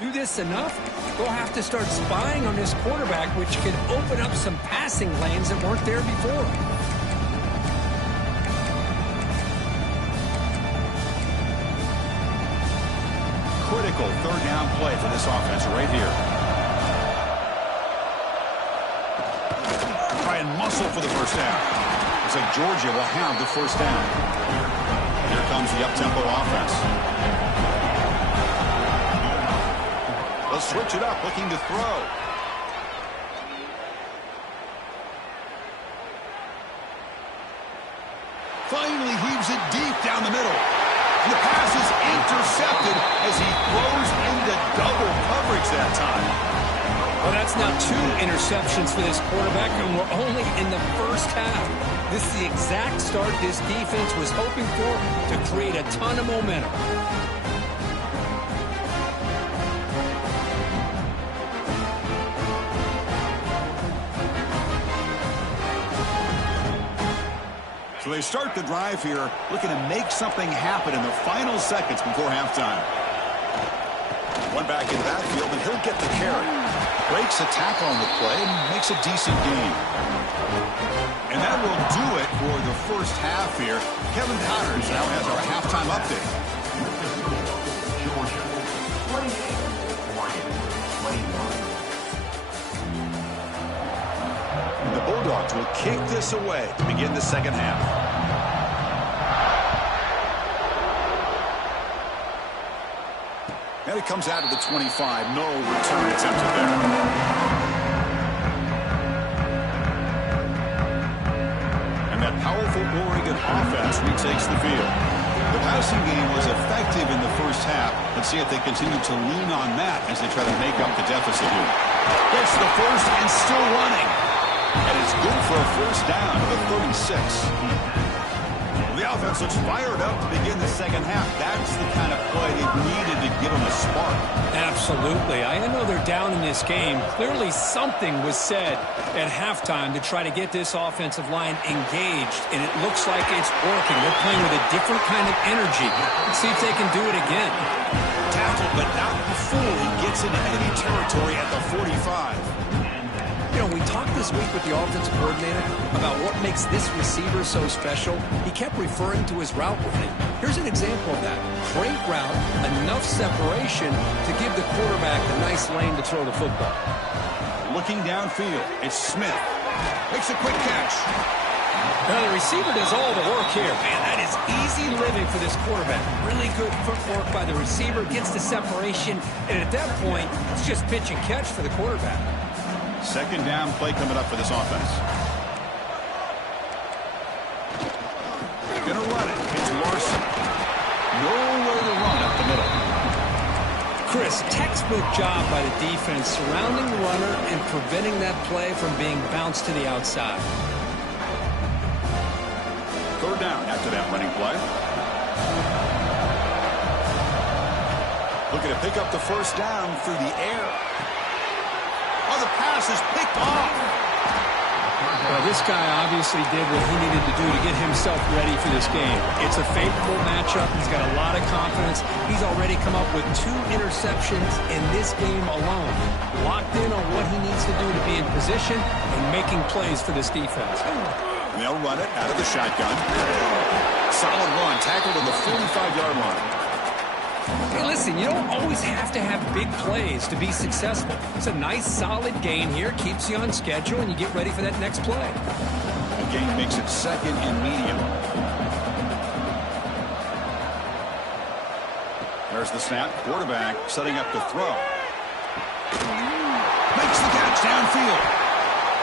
Do this enough, they'll have to start spying on this quarterback, which can open up some passing lanes that weren't there before. Critical third down play for this offense right here. Try and muscle for the first down. Looks like Georgia will have the first down. Here comes the up-tempo offense. They'll switch it up, looking to throw. Finally heaves it deep down the middle. And the pass is intercepted as he throws into double coverage that time. Well, that's now 2 interceptions for this quarterback, and we're only in the first half. This is the exact start this defense was hoping for to create a ton of momentum. So they start the drive here, looking to make something happen in the final seconds before halftime. One back in the backfield, and he'll get the carry. Breaks a tackle on the play and makes a decent gain. And that will do it for the first half here. Kevin Connors now has our halftime update. And the Bulldogs will kick this away to begin the second half. And it comes out of the 25. No return attempted there. And that powerful Oregon offense retakes the field. The passing game was effective in the first half. Let's see if they continue to lean on that as they try to make up the deficit here. Gets the first and still running. And it's good for a first down to the 36. The offense looks fired up to begin the second half. That's the kind of play they needed to give them a spark. Absolutely. I know they're down in this game. Clearly something was said at halftime to try to get this offensive line engaged, and it looks like it's working. They're playing with a different kind of energy. Let's see if they can do it again. Tackled, but not before he gets into enemy territory at the 45. You know, we talked this week with the offensive coordinator about what makes this receiver so special. He kept referring to his route running. Here's an example of that. Great route, enough separation to give the quarterback a nice lane to throw the football. Looking downfield, it's Smith. Makes a quick catch. Now the receiver does all the work here. Man, that is easy living for this quarterback. Really good footwork by the receiver, gets the separation, and at that point, it's just pitch and catch for the quarterback. Second down play coming up for this offense. They're going to run it. It's Larson. Nowhere to run up the middle. Chris, textbook job by the defense surrounding the runner and preventing that play from being bounced to the outside. Third down after that running play. Looking to pick up the first down through the air. Oh, the pass is picked off. Well, this guy obviously did what he needed to do to get himself ready for this game. It's a favorable matchup. He's got a lot of confidence. He's already come up with 2 interceptions in this game alone. Locked in on what he needs to do to be in position and making plays for this defense. They'll run it out of the shotgun. Solid run, tackled on the 45-yard line. Hey, listen, you don't always have to have big plays to be successful. It's a nice, solid gain here. Keeps you on schedule, and you get ready for that next play. The gain makes it second and medium. There's the snap. Quarterback setting up to throw. Makes the catch downfield.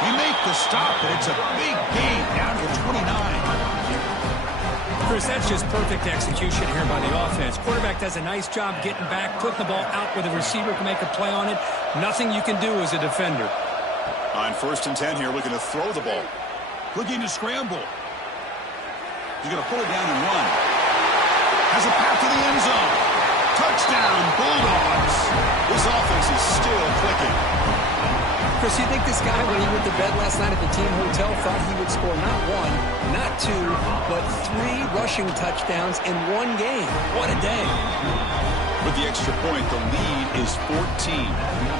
You make the stop, and it's a big gain down to the 29. Chris, that's just perfect execution here by the offense. Quarterback does a nice job getting back, putting the ball out where the receiver can make a play on it. Nothing you can do as a defender. On 1st and 10 here, looking to throw the ball. Looking to scramble. He's going to pull it down and run. Has a path to the end zone. Touchdown, Bulldogs. This offense is still clicking. Chris, Chris, you think this guy, when he went to bed last night at the team hotel, thought he would score not one, not two, but 3 rushing touchdowns in one game? What a day. With the extra point, the lead is 14.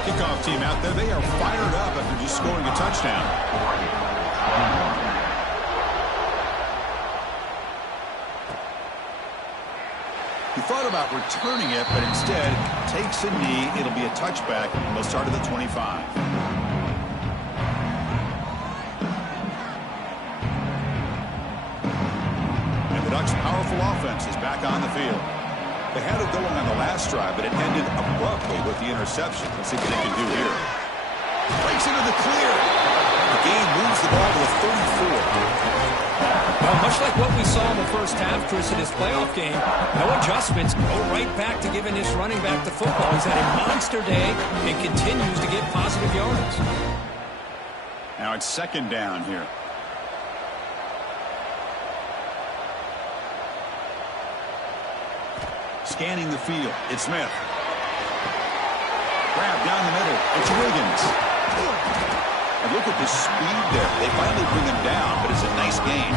Kickoff team out there, they are fired up after just scoring a touchdown. He thought about returning it, but instead takes a knee. It'll be a touchback. They'll start at the 25. And the Ducks' powerful offense is back on the field. They had it going on the last drive, but it ended abruptly with the interception. Let's see what they can do here. Breaks into the clear. The game moves the ball to the 34. Well, much like what we saw in the first half, Chris, in this playoff game, no adjustments, go right back to giving this running back the football. He's had a monster day and continues to get positive yards. Now it's second down here. Scanning the field, it's Smith. Grab down the middle, it's Wiggins. And look at the speed there. They finally bring him down, but it's a nice gain.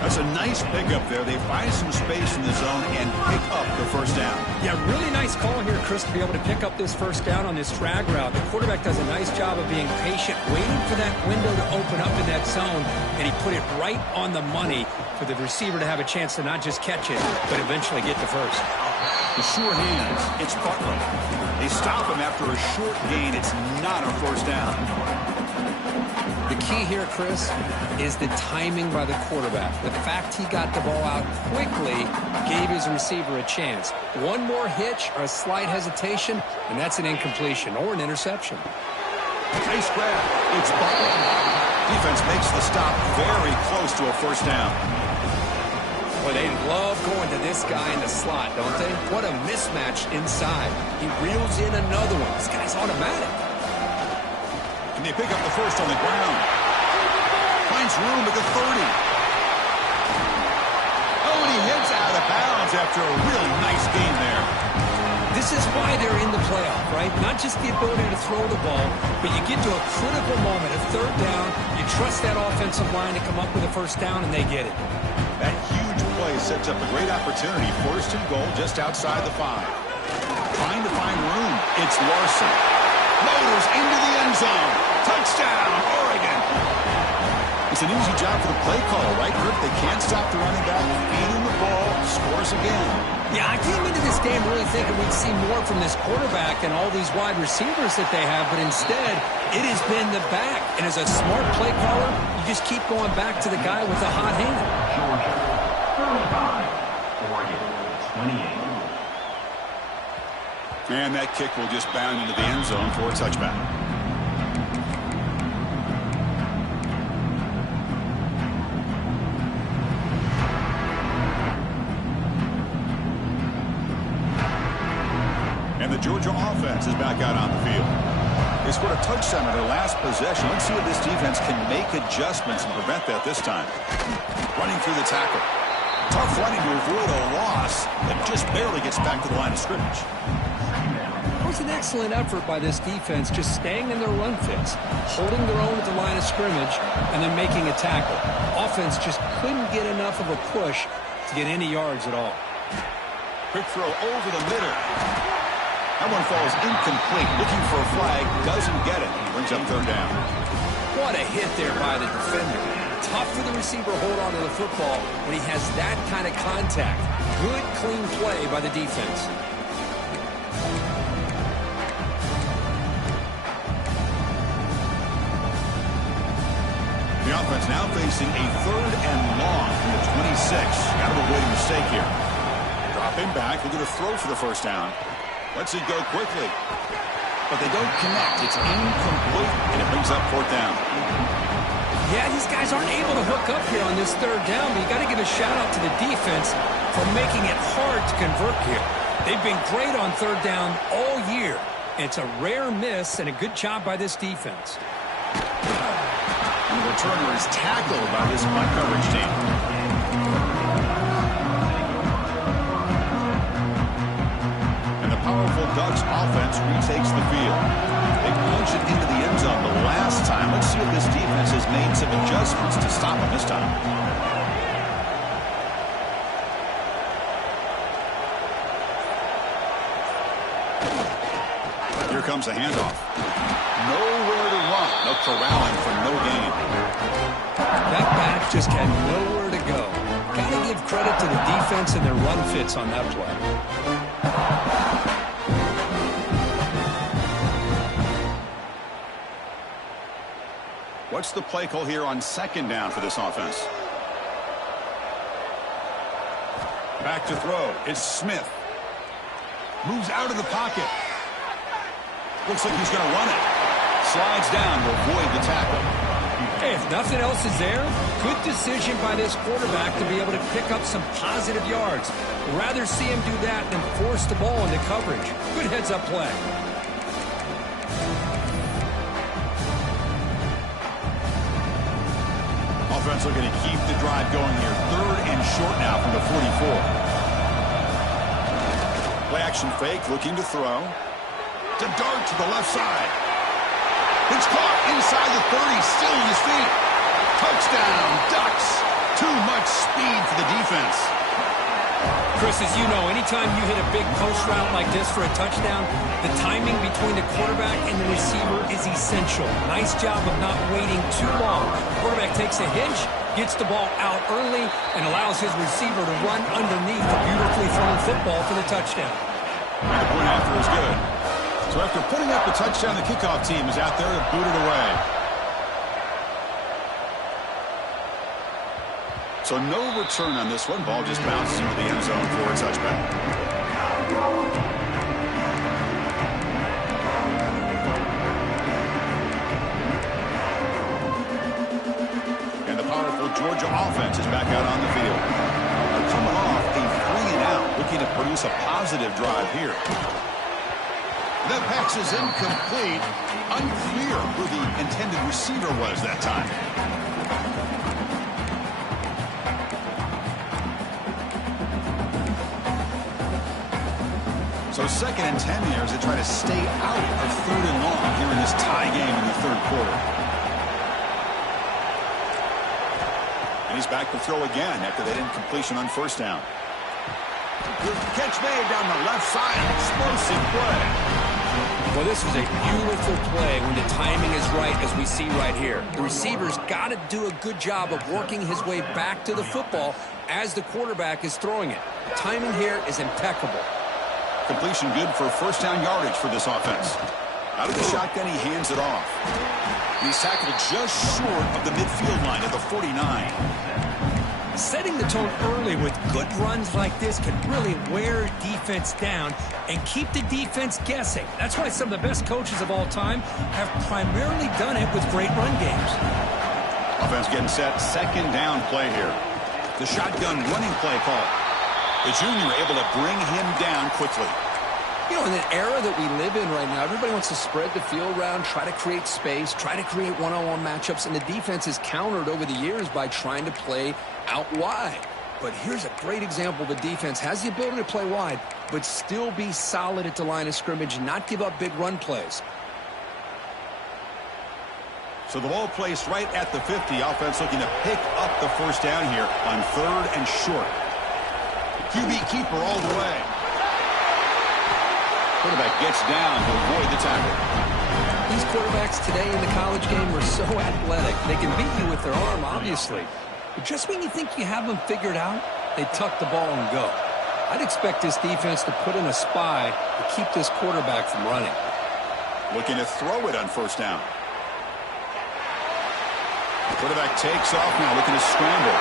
That's a nice pickup there. They find some space in the zone and pick up the first down. Yeah, really nice call here, Chris, to be able to pick up this first down on this drag route. The quarterback does a nice job of being patient, waiting for that window to open up in that zone, and he put it right on the money for the receiver to have a chance to not just catch it, but eventually get the first. The sure hands, it's Butler. They stop him after a short gain. It's not a first down. The key here, Chris, is the timing by the quarterback. The fact he got the ball out quickly gave his receiver a chance. One more hitch or a slight hesitation, and that's an incompletion or an interception. Nice grab. It's Butler. Defense makes the stop very close to a first down. Well, they love going to this guy in the slot, don't they? What a mismatch inside. He reels in another one. This guy's automatic. And they pick up the first on the ground. Finds room at the 30. Oh, and he hits out of bounds after a real nice game there. This is why they're in the playoff, right? Not just the ability to throw the ball, but you get to a critical moment, a third down, you trust that offensive line to come up with a first down, and they get it. That huge play sets up a great opportunity. First and goal just outside the 5. Trying to find room. It's Larson. Motors into the end zone. Touchdown, Oregon. It's an easy job for the play caller, right, Kirk? They can't stop the running back. Feed him the ball. Scores again. Yeah, I came into this game really thinking we'd see more from this quarterback and all these wide receivers that they have, but instead, it has been the back. And as a smart play caller, you just keep going back to the guy with the hot hand. Georgia, 35, Oregon, 28. And that kick will just bound into the end zone for a touchback. And the Georgia offense is back out on the field. They scored a touchdown on their last possession. Let's see if this defense can make adjustments and prevent that this time. Running through the tackle. Tough running to avoid a loss, but just barely gets back to the line of scrimmage. It was an excellent effort by this defense, just staying in their run fits, holding their own at the line of scrimmage, and then making a tackle. Offense just couldn't get enough of a push to get any yards at all. Quick throw over the middle. That one falls incomplete. Looking for a flag, doesn't get it. Brings up third down. What a hit there by the defender. Tough for the receiver to hold on to the football when he has that kind of contact. Good, clean play by the defense. The offense now facing a third and long from the 26. Got to avoid a mistake here. Drop him back. They're going to throw for the first down. Lets it go quickly. But they don't connect. It's incomplete, and it brings up fourth down. Yeah, these guys aren't able to hook up here on this third down, but you got to give a shout-out to the defense for making it hard to convert here. They've been great on third down all year. It's a rare miss and a good job by this defense. And the returner is tackled by this punt coverage team. And the powerful Ducks offense retakes the field. They plunged it into the end zone the last time. Let's see if this defense has made some adjustments to stop them this time. Here comes a handoff. Nowhere to run. They'll corral him for no gain. That back just had nowhere to go. Got to give credit to the defense and their run fits on that play. What's the play call here on second down for this offense? Back to throw. It's Smith. Moves out of the pocket. Looks like he's going to run it. Slides down to avoid the tackle. Hey, if nothing else is there, good decision by this quarterback to be able to pick up some positive yards. Rather see him do that than force the ball into coverage. Good heads-up play. Offense looking to keep the drive going here. 3rd and short now from the 44. Play action fake, looking to throw. To dart to the left side. It's caught inside the 30, still on his feet. Touchdown, Ducks. Too much speed for the defense. Chris, as you know, anytime you hit a big post route like this for a touchdown, the timing between the quarterback and the receiver is essential. Nice job of not waiting too long. Quarterback takes a hitch, gets the ball out early, and allows his receiver to run underneath the beautifully thrown football for the touchdown. And the point after is good. So after putting up the touchdown, the kickoff team is out there to boot it away. So no return on this one. Ball just bounces into the end zone for a touchback. And the powerful Georgia offense is back out on the field. They're coming off a 3-and-out, looking to produce a positive drive here. The pass is incomplete. Unclear who the intended receiver was that time. So 2nd and 10 here as they try to stay out of 3rd and long here in this tie game in the 3rd quarter. And he's back to throw again after that incompletion on 1st down. Good catch made down the left side. Explosive play. Well, this is a beautiful play when the timing is right, as we see right here. The receiver's got to do a good job of working his way back to the football as the quarterback is throwing it. The timing here is impeccable. Completion good for 1st down yardage for this offense. Out of the shotgun, he hands it off. He's tackled just short of the midfield line at the 49. Setting the tone early with good runs like this can really wear defense down and keep the defense guessing. That's why some of the best coaches of all time have primarily done it with great run games. Offense getting set. 2nd down play here. The shotgun running play call. The junior able to bring him down quickly. You know, in an era that we live in right now, everybody wants to spread the field around, try to create space, try to create one-on-one matchups, and the defense is countered over the years by trying to play out wide. But here's a great example. The defense has the ability to play wide, but still be solid at the line of scrimmage and not give up big run plays. So the ball placed right at the 50. Offense looking to pick up the 1st down here on 3rd and short. QB keeper all the way. Quarterback gets down to avoid the tackle. These quarterbacks today in the college game are so athletic. They can beat you with their arm, obviously. But just when you think you have them figured out, they tuck the ball and go. I'd expect this defense to put in a spy to keep this quarterback from running. Looking to throw it on 1st down. The quarterback takes off now, looking to scramble.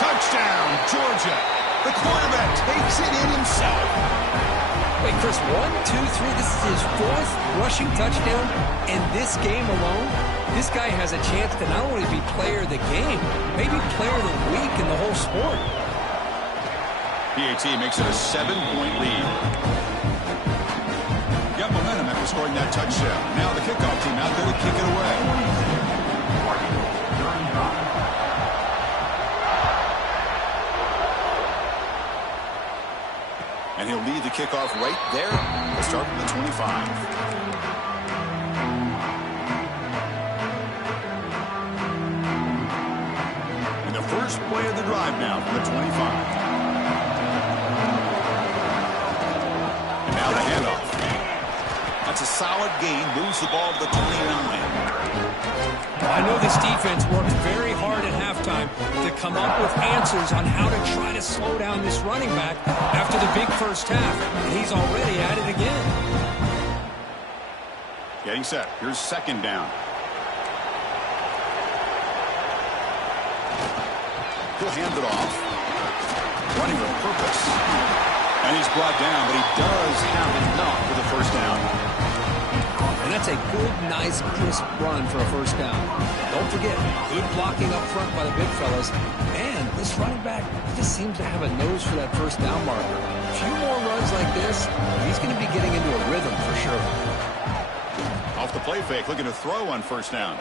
Touchdown, Georgia. The quarterback takes it in himself. Wait, Chris, 1, 2, 3. This is his 4th rushing touchdown in this game alone. This guy has a chance to not only be player of the game, maybe player of the week in the whole sport. PAT makes it a 7-point lead. Got momentum after scoring that touchdown. Now the kickoff team out there to kick it away. And he'll lead the kickoff right there. We'll start from the 25. And the first play of the drive now from the 25. And now the handoff. That's a solid gain. Moves the ball to the 29. I know this defense worked very hard at halftime to come up with answers on how to try to slow down this running back after the big first half. And he's already at it again. Getting set. Here's second down. He'll hand it off. Running with purpose. And he's brought down, but he does have enough for the first down. And that's a good, nice, crisp run for a first down. Don't forget, good blocking up front by the big fellas. And this running back just seems to have a nose for that first down marker. A few more runs like this, he's going to be getting into a rhythm for sure. Off the play fake, looking to throw on first down.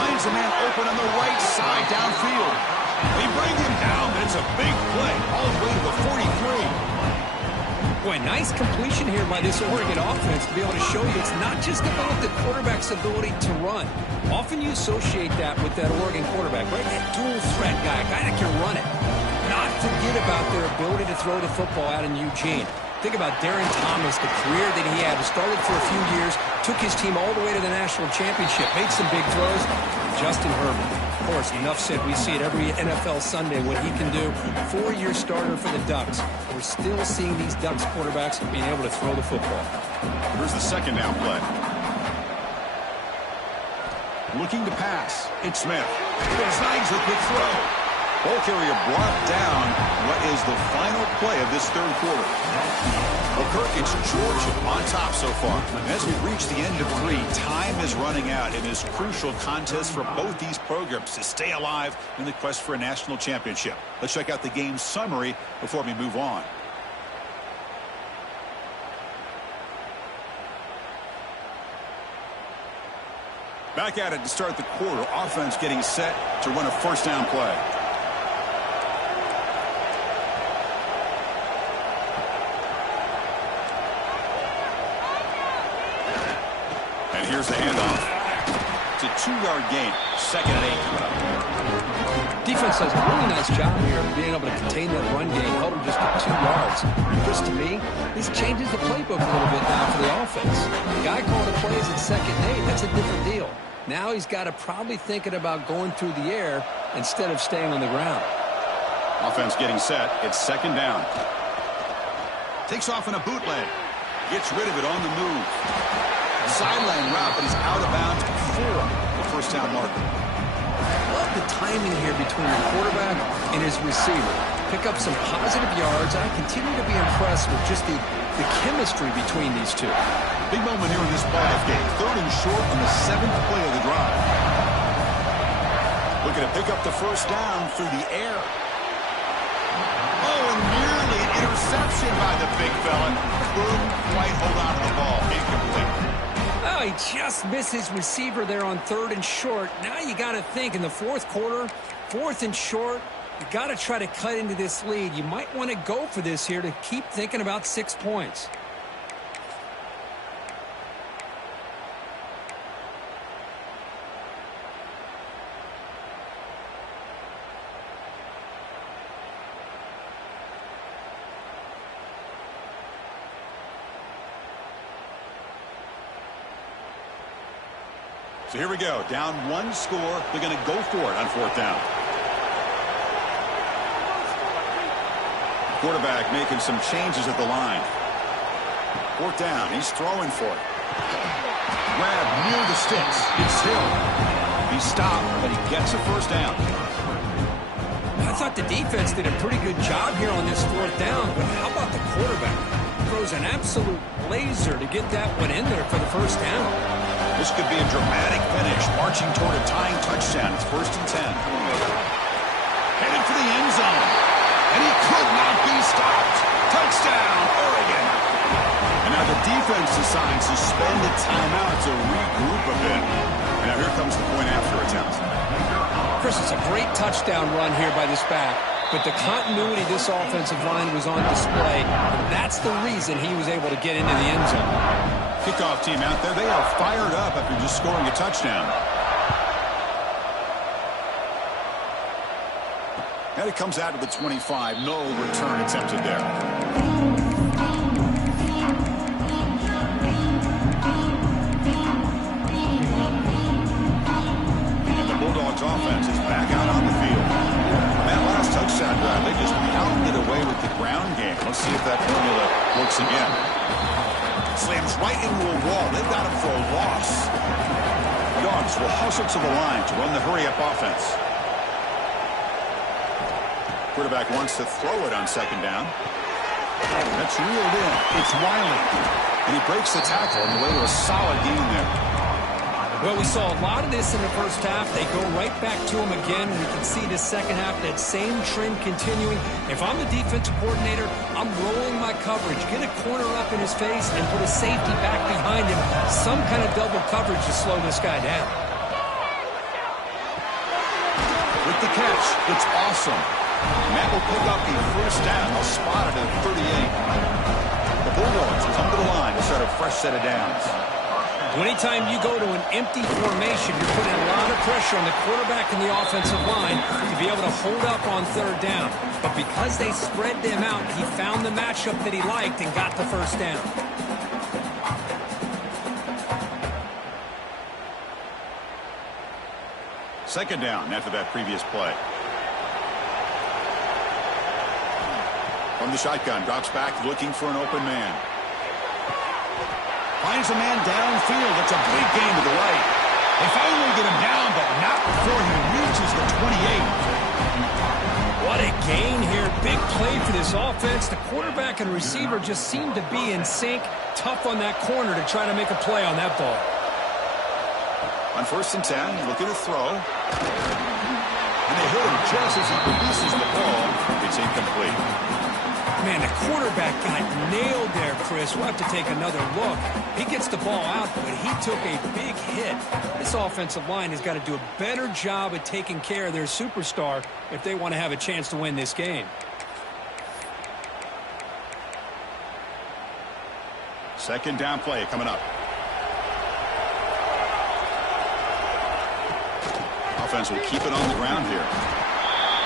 Finds a man open on the right side downfield. They bring him down, but it's a big play all the way to the 43. Boy, nice completion here by this Oregon offense to be able to show you it's not just about the quarterback's ability to run. Often you associate that with that Oregon quarterback, right? That dual threat guy, a guy that can run it. Not forget about their ability to throw the football out in Eugene. Think about Darren Thomas, the career that he had. He started for a few years, took his team all the way to the national championship, made some big throws. Justin Herbert. Of course, enough said. We see it every NFL Sunday what he can do. 4-year starter for the Ducks. We're still seeing these Ducks quarterbacks being able to throw the football. Here's the second down play. Looking to pass. It's Smith. Snags a quick throw. Ball carrier brought down. What is the final play of this third quarter? Well, Kirk, it's Georgia on top so far. As we reach the end of 3, time is running out in this crucial contest for both these programs to stay alive in the quest for a national championship. Let's check out the game summary before we move on. Back at it to start the quarter. Offense getting set to run a first down play. And here's the handoff. It's a 2-yard gain. Second and 8 coming up. Defense does a really nice job here of being able to contain that run game, held him just to 2 yards. Just to me, this changes the playbook a little bit now for the offense. The guy calling the plays at second and 8, that's a different deal. Now he's got to probably thinking about going through the air instead of staying on the ground. Offense getting set. It's second down. Takes off in a bootleg. Gets rid of it on the move. Sideline route, but he's out of bounds before the first down marker. Love the timing here between the quarterback and his receiver. Pick up some positive yards. I continue to be impressed with just the chemistry between these two. Big moment here in this playoff game. Third and short on the 7th play of the drive. Looking to pick up the first down through the air. Oh, and nearly an interception by the big fella. Couldn't quite hold on to the ball. Incomplete. Oh, he just missed his receiver there on 3rd and short. Now you got to think in the fourth quarter, 4th and short, you got to try to cut into this lead. You might want to go for this here to keep thinking about 6 points. So here we go. Down 1 score. They're going to go for it on 4th down. Quarterback making some changes at the line. 4th down. He's throwing for it. Grab near the sticks. It's Hill. He stopped, but he gets a first down. I thought the defense did a pretty good job here on this 4th down, but how about the quarterback? Throws an absolute laser to get that one in there for the first down. This could be a dramatic finish, marching toward a tying touchdown. It's 1st and 10. Headed for the end zone. And he could not be stopped. Touchdown, Oregon. And now the defense decides to spend a timeout to regroup a bit. And now here comes the point after attempt. Chris, it's a great touchdown run here by this back. but the continuity this offensive line was on display. That's the reason he was able to get into the end zone. Kickoff team out there, they are fired up after just scoring a touchdown. And it comes out to the 25. No return attempted there. And the Bulldogs offense is back out on the field. That last touchdown drive, they just pounded away with the ground game. Let's see if that formula works again. Slams right into a wall. They've got him for a loss. Dogs will hustle to the line to run the hurry-up offense. Quarterback wants to throw it on second down. That's reeled in. It's Wiley. And he breaks the tackle on the way to a solid gain there. Well, we saw a lot of this in the first half. They go right back to him again. We can see the second half, that same trend continuing. If I'm the defensive coordinator, I'm rolling my coverage. Get a corner up in his face and put a safety back behind him. Some kind of double coverage to slow this guy down. With the catch, it's awesome. Matt will pick up the first down. They'll spot it at 38. The Bulldogs will come to the line to start a fresh set of downs. Anytime you go to an empty formation, you're putting a lot of pressure on the quarterback and the offensive line to be able to hold up on third down. But because they spread them out, he found the matchup that he liked and got the first down. Second down after that previous play. From the shotgun, drops back looking for an open man. Finds a man downfield. It's a big gain to the right. They finally get him down, but not before he reaches the 28. What a gain here. Big play for this offense. The quarterback and receiver just seem to be in sync. Tough on that corner to try to make a play on that ball. On 1st and 10, looking to throw. And they hit him just as he releases the ball. It's incomplete. Man, the quarterback got nailed there, Chris. We'll have to take another look. He gets the ball out, but he took a big hit. This offensive line has got to do a better job at taking care of their superstar if they want to have a chance to win this game. Second down play coming up. Offense will keep it on the ground here.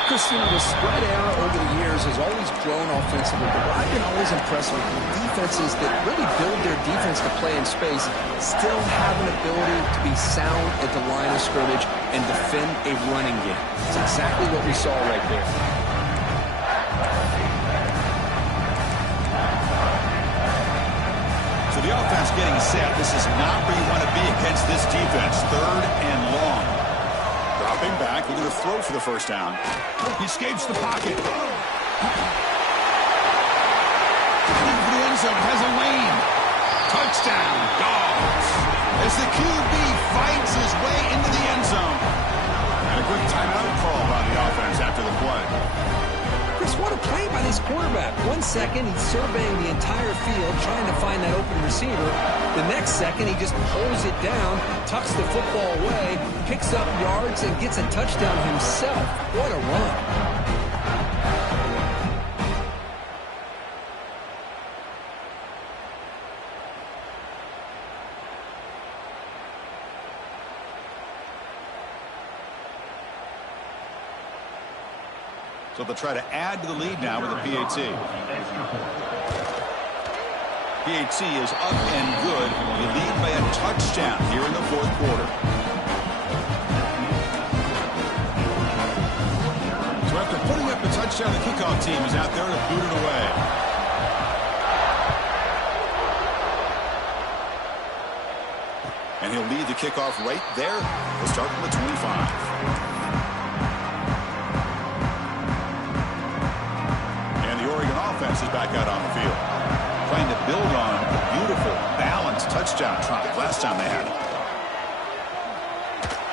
Christina, the spread era over the years has always grown offensively, but what I've been always impressed with defenses that really build their defense to play in space still have an ability to be sound at the line of scrimmage and defend a running game. It's exactly what we saw right there. So the offense getting set. This is not where you want to be against this defense. Third and long. Dropping back, looking to throw for the first down. He escapes the pocket. The end zone has a lane. Touchdown, Dogs. As the QB fights his way into the end zone. And a good timeout call by the offense after the play. Chris, what a play by this quarterback. 1 second, he's surveying the entire field, trying to find that open receiver. The next second, he just pulls it down, tucks the football away, picks up yards, and gets a touchdown himself. What a run. So they'll try to add to the lead now with a PAT. PAT is up and good. They lead by a touchdown here in the fourth quarter. So after putting up the touchdown, the kickoff team is out there to boot it away. And he'll lead the kickoff right there. We'll start from the 25. Offense is back out on the field, trying to build on a beautiful, balanced touchdown drive last time they had it.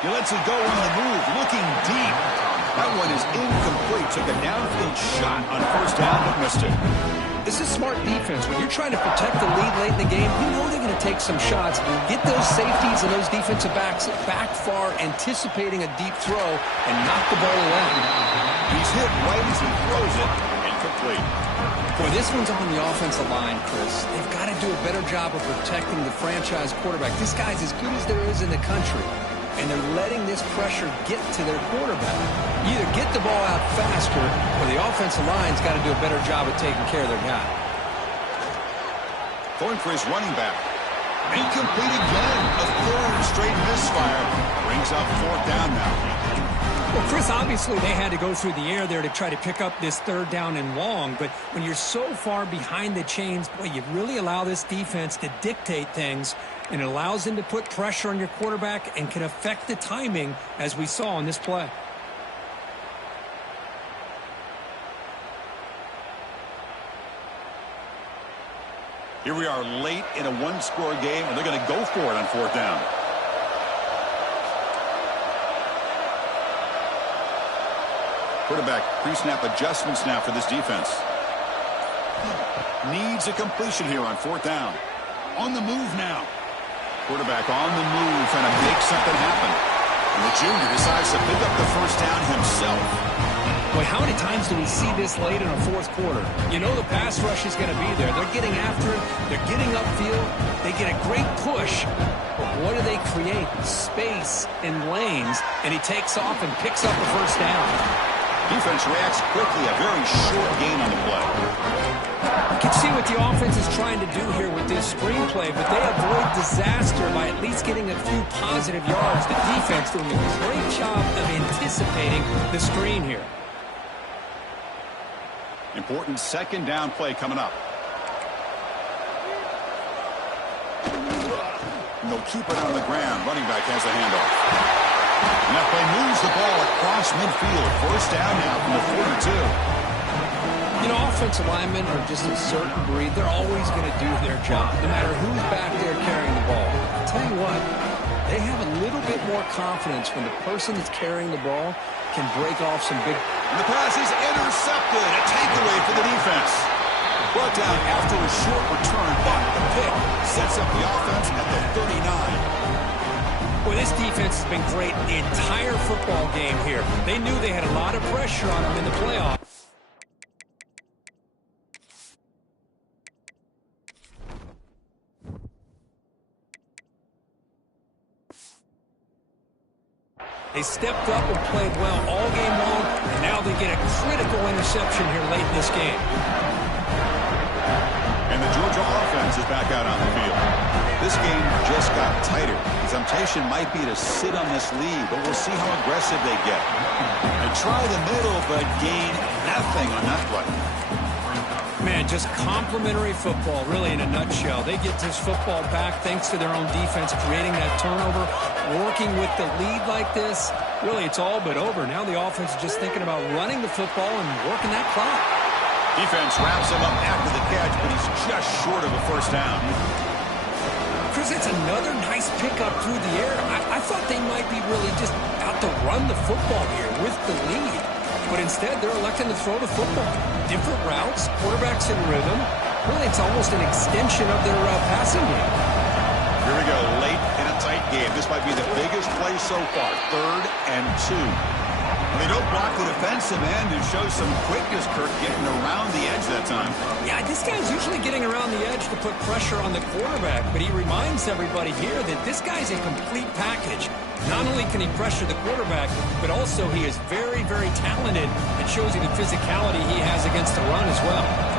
He lets it go on the move, looking deep. That one is incomplete. Took a downfield shot on first down, but missed it. This is smart defense. When you're trying to protect the lead late in the game, you know they're going to take some shots. Get those safeties and those defensive backs back far, anticipating a deep throw, and knock the ball away. He's hit right as he throws it. Incomplete. Boy, this one's on the offensive line, Chris. They've got to do a better job of protecting the franchise quarterback. This guy's as good as there is in the country, and they're letting this pressure get to their quarterback. You either get the ball out faster, or the offensive line's got to do a better job of taking care of their guy. Going for his running back. Incomplete again. A third straight misfire. Brings up fourth down now. Well, Chris, obviously they had to go through the air there to try to pick up this third down and long, but when you're so far behind the chains, boy, you really allow this defense to dictate things, and it allows them to put pressure on your quarterback and can affect the timing, as we saw on this play. Here we are late in a one-score game, and they're going to go for it on fourth down. Quarterback pre-snap adjustments now for this defense. Needs a completion here on fourth down. On the move now. Quarterback on the move, trying to make something happen. And the junior decides to pick up the first down himself. Boy, how many times do we see this late in a fourth quarter? You know the pass rush is going to be there. They're getting after it. They're getting upfield. They get a great push. But what do they create? Space and lanes. And he takes off and picks up a first down. Defense reacts quickly. A very short gain on the play. You can see what the offense is trying to do here with this screenplay, but they avoid disaster by at least getting a few positive yards. The defense doing a great job of anticipating the screen here. Important second down play coming up. And they'll keep it on the ground. Running back has the handoff. And that play moves the ball across midfield. First down now from the 42. You know, offensive linemen are just a certain breed. They're always going to do their job, no matter who's back there carrying the ball. I'll tell you what, they have a little bit more confidence when the person that's carrying the ball can break off some big... And the pass is intercepted. A takeaway for the defense. Brought down after a short return, but the pick sets up the offense at the 39. Well, this defense has been great the entire football game here. They knew they had a lot of pressure on them in the playoffs. They stepped up and played well all game long, and now they get a critical interception here late in this game. And the Georgia offense is back out on the field. This game just got tighter. The temptation might be to sit on this lead, but we'll see how aggressive they get. They try the middle, but gain nothing on that play. Man, just complimentary football, really, in a nutshell. They get this football back thanks to their own defense, creating that turnover, working with the lead like this. Really, it's all but over. Now the offense is just thinking about running the football and working that clock. Defense wraps him up after the catch, but he's just short of a first down. Chris, it's another nice pickup through the air. I thought they might be really just out to run the football here with the lead. But instead, they're electing to throw the football. Different routes, quarterbacks in rhythm. Really, it's almost an extension of their passing game. Here we go, late in a tight game. This might be the biggest play so far, 3rd and 2. They don't block the defensive end and show some quickness, Kirk, getting around the edge that time. Yeah, this guy's usually getting around the edge to put pressure on the quarterback, but he reminds everybody here that this guy's a complete package. Not only can he pressure the quarterback, but also he is very, very talented and shows you the physicality he has against the run as well.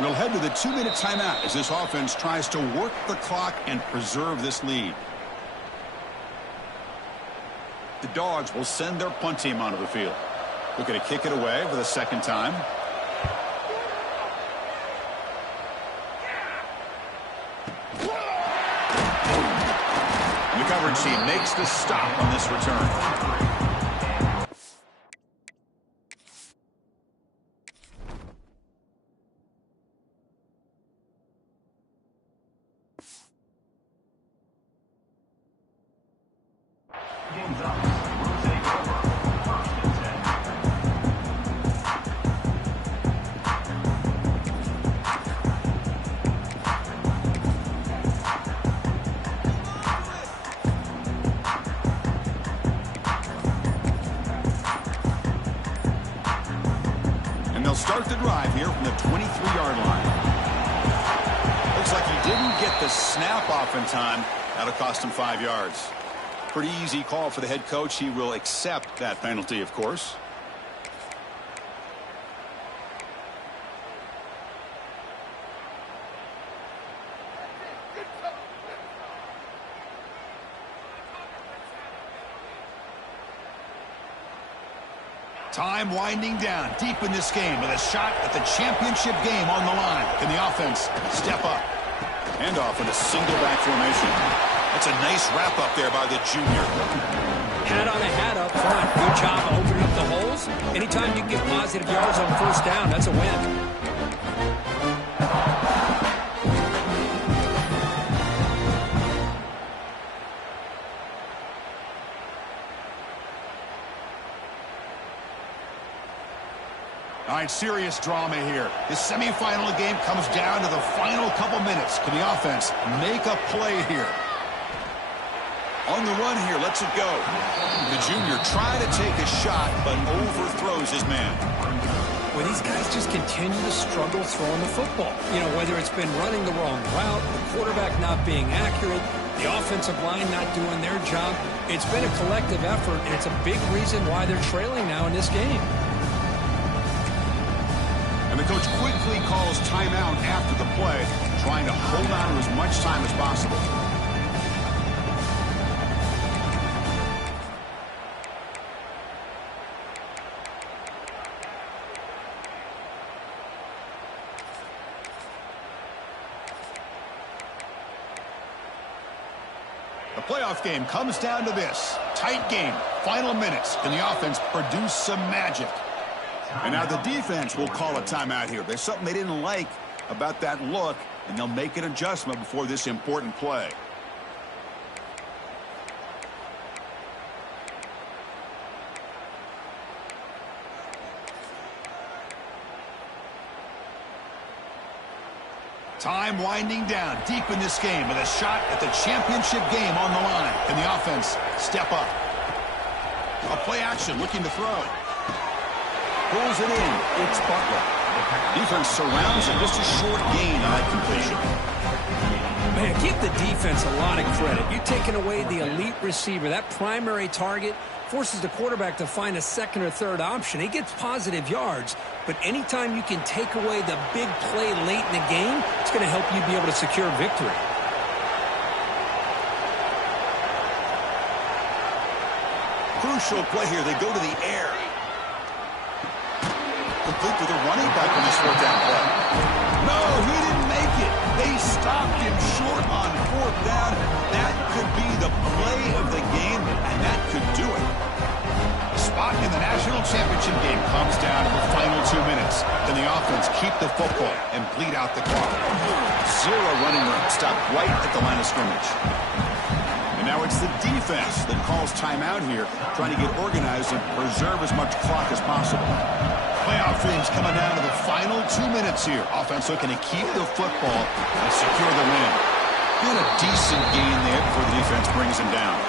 We'll head to the 2-minute timeout as this offense tries to work the clock and preserve this lead. The Dogs will send their punt team onto the field. Looking to kick it away for the second time. And the coverage team makes the stop on this return. Time's up. We'll take over. First and 10. And they'll start the drive here from the 23-yard line. Looks like he didn't get the snap off in time. That'll cost him 5 yards. Pretty easy call for the head coach. He will accept that penalty, of course. Time winding down deep in this game with a shot at the championship game on the line. Can the offense step up? Handoff with a single back formation. That's a nice wrap up there by the junior. Hat on a hat up front. Good job opening up the holes. Anytime you can get positive yards on first down, that's a win. All right, serious drama here. This semifinal game comes down to the final couple minutes. Can the offense make a play here? On the run here, lets it go. The junior trying to take a shot, but overthrows his man. Well, these guys just continue to struggle throwing the football. You know, whether it's been running the wrong route, the quarterback not being accurate, the offensive line not doing their job. It's been a collective effort, and it's a big reason why they're trailing now in this game. And the coach quickly calls timeout after the play, trying to hold on to as much time as possible. The playoff game comes down to this. Tight game, final minutes. Can the offense produce some magic? And now the defense will call a timeout here. There's something they didn't like about that look, and they'll make an adjustment before this important play. Time winding down deep in this game with a shot at the championship game on the line. Can the offense step up? A play action looking to throw. Pulls it in. It's Butler. Defense surrounds it. Just a short gain on that completion. Man, give the defense a lot of credit. You're taking away the elite receiver. That primary target forces the quarterback to find a second or third option. He gets positive yards, but anytime you can take away the big play late in the game, it's going to help you be able to secure victory. Crucial play here. They go to the air. Complete to the running back on this fourth down play. No, he didn't make it. They stopped him short on fourth down. That could be the play of the game, and that could do it. The spot in the national championship game comes down to the final 2 minutes. Then the offense keep the football and bleed out the clock. Zero running room. Stopped right at the line of scrimmage. And now it's the defense that calls timeout here, trying to get organized and preserve as much clock as possible. Playoff dreams coming down to the final 2 minutes here. Offense looking to keep the football and secure the win. Doing a decent gain there before the defense brings him down.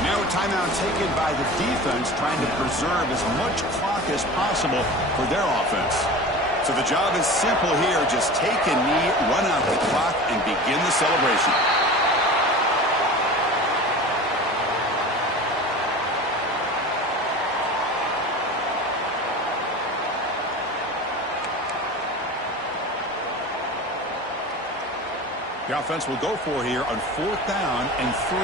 And now a timeout taken by the defense, trying to preserve as much clock as possible for their offense. So the job is simple here. Just take a knee, run out the clock, and begin the celebration. The offense will go for here on fourth down and 3.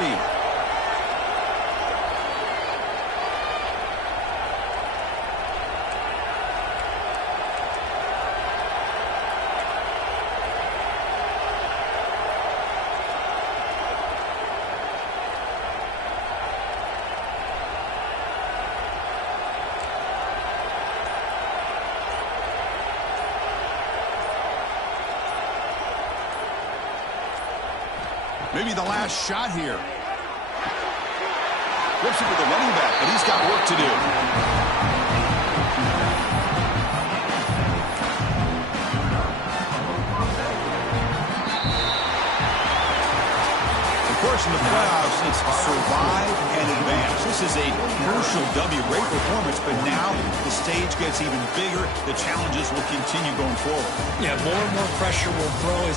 Maybe the last shot here. Flips it to the running back, but he's got work to do. Of course, in the playoffs, it's survive and advance. This is a crucial W. Great performance, but now the stage gets even bigger. The challenges will continue going forward. Yeah, more and more pressure will grow as